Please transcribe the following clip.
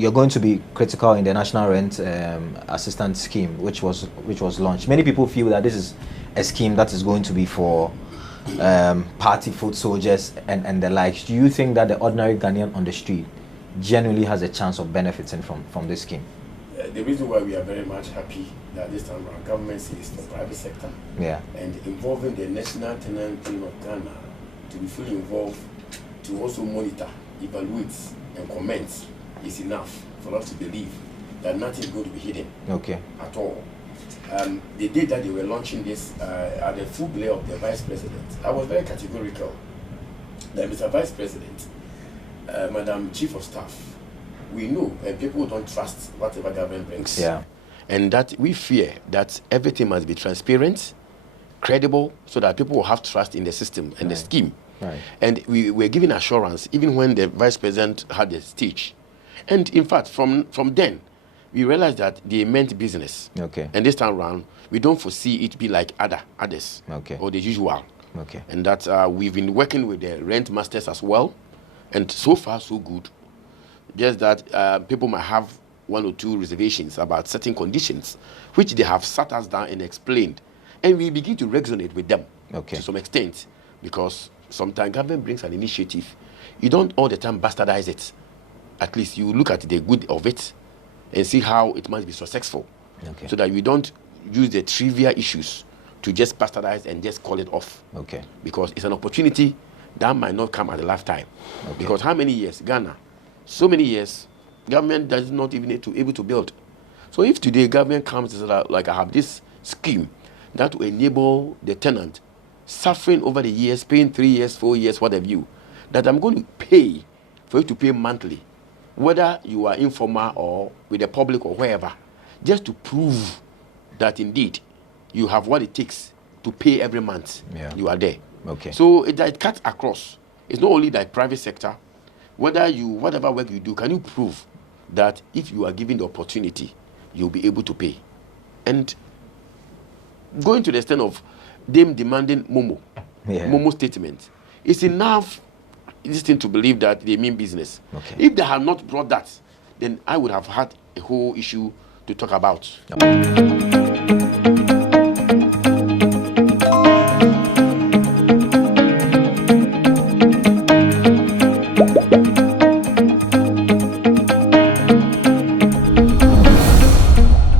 you're going to be critical in the National Rent Assistance Scheme, which was launched. Many people feel that this is a scheme that is going to be for party foot soldiers and the likes. Do you think that the ordinary Ghanaian on the street genuinely has a chance of benefiting from this scheme? The reason why we are very much happy that this time our government is the private sector, and involving the National Tenant Team of Ghana to be fully involved, to also monitor, evaluate, and comment is enough for us to believe that nothing is going to be hidden at all. The day that they were launching this at the full glare of the Vice President, I was very categorical that Mr. Vice President, Madam Chief of Staff, we know and people don't trust whatever government brings. And that we fear that everything must be transparent, credible, so that people will have trust in the system and the scheme. And we were given assurance even when the Vice President had the speech. And in fact, from then, we realized that they meant business. And this time around, we don't foresee it be like others or the usual. And that we've been working with the rent masters as well. And so far, so good. Just that people might have one or two reservations about certain conditions, which they have sat us down and explained. And we begin to resonate with them to some extent, because sometimes government brings an initiative. You don't all the time bastardize it. At least you look at the good of it and see how it must be successful, so that we don't use the trivial issues to just bastardize and just call it off. Because it's an opportunity that might not come at a lifetime. Because how many years? Ghana, so many years, government does not even need to able to build. So if today government comes and says, like, I have this scheme that will enable the tenant suffering over the years, paying 3 years, 4 years, what have you, that I'm going to pay for you to pay monthly, whether you are informal or with the public or wherever, just to prove that indeed you have what it takes to pay every month. You are there. So it cuts across. It's not only the private sector. Whatever work you do, can you prove that if you are given the opportunity, you'll be able to pay? And going to the extent of them demanding Momo statement, it's enough this thing to believe that they mean business. If they had not brought that, then I would have had a whole issue to talk about.